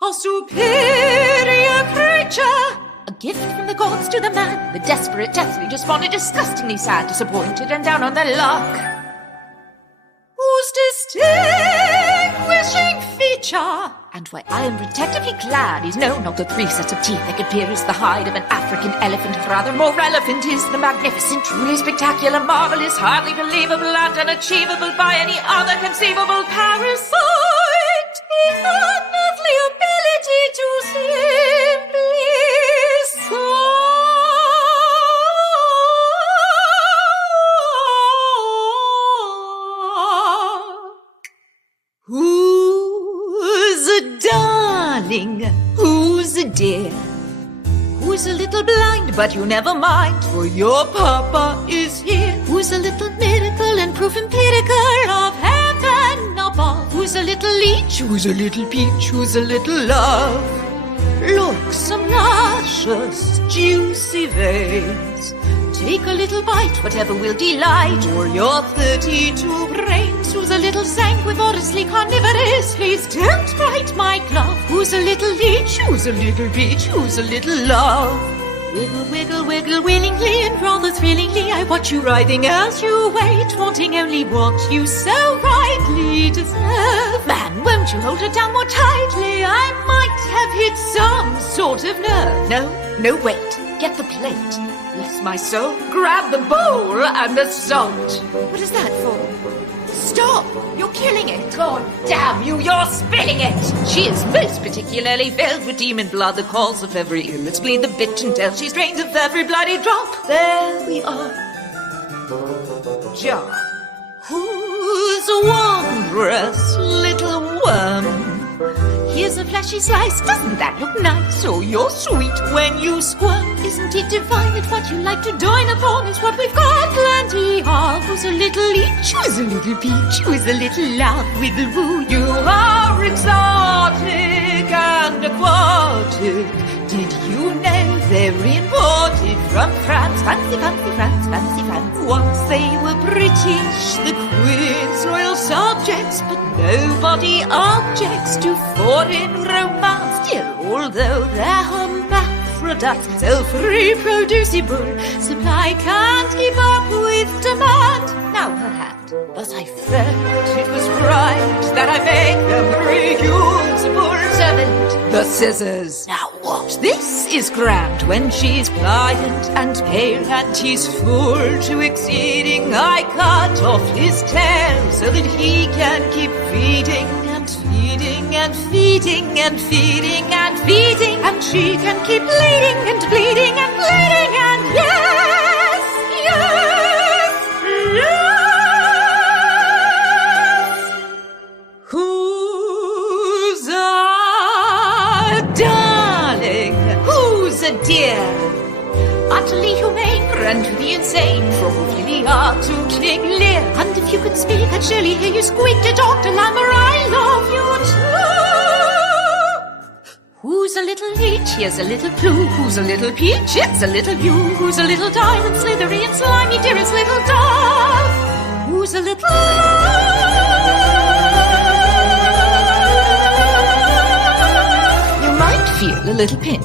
A superior creature, a gift from the gods to the man, the desperate, deathly, despondent, disgustingly sad, disappointed and down on their luck, whose distinguishing feature, and why I am protectively glad he's known of the 3 sets of teeth that could pierce the hide of an African elephant. Rather more relevant is the magnificent, truly spectacular, marvelous, hardly believable, and unachievable by any other conceivable parasite, the unearthly ability to simply who's a darling? Who's a dear? Who's a little blind, but you never mind, for your papa is here. Who's a little miracle and proof empirical of heaven above? Who's a little leech? Who's a little peach? Who's a little love? Look, some luscious, juicy veins. Take a little bite, whatever will delight, or your 32 brains. Who's a little sanguivorously carnivorous? Please don't bite my glove. Who's a little leech? Who's a little peach? Who's a little love? Wiggle, wiggle, wiggle, willingly and rather thrillingly, I watch you writhing as you wait, wanting only what you so rightly deserve. Man, won't you hold her down more tightly? I might have hit some sort of nerve. No, wait. Get the plate. Bless my soul. Grab the bowl and the salt. What is that for? Stop! You're killing it! God damn you, you're spilling it! She is most particularly filled with demon blood, the cause of every ill. Let's bleed the bitch until she's drained of every bloody drop. There we are. Jar. Who's a wondrous little worm? Here's a flashy slice, doesn't that look nice? Oh, you're sweet when you squirm. Isn't it divine that what you like to dine upon is what we've got plenty of? Who's a little leech? Who's a little peach? Who's a little love with the woo? You are exotic and aquatic. Did you know they're imported from France? Fancy, fancy France, fancy France. Once they were British, the Queen's loyal subjects, but nobody objects to foreign romance. Dear, although they're hermaphrodites, self-reproducible, supply can't keep up with demand. Now her hat, but I felt it was right that I make them reusable. Servant, the scissors. Now what? This is grand when she's pliant and pale and he's full to exceeding. I cut off his tail so that he can keep feeding and feeding and feeding and feeding and feeding, and she can keep bleeding and bleeding and bleeding, and yes, yes, yes. Who's a darling? Who's a dear? Utterly humane, friend to the insane, from Ophelia to King Lear. And if you could speak, I'd surely hear you squeak to Dr. Lammer, I love you too. Who's a little leech? Here's a little clue. Who's a little peach? It's a little you. Who's a little diamond, slithery and slimy, dearest little dove? Who's a little love? You might feel a little pinch.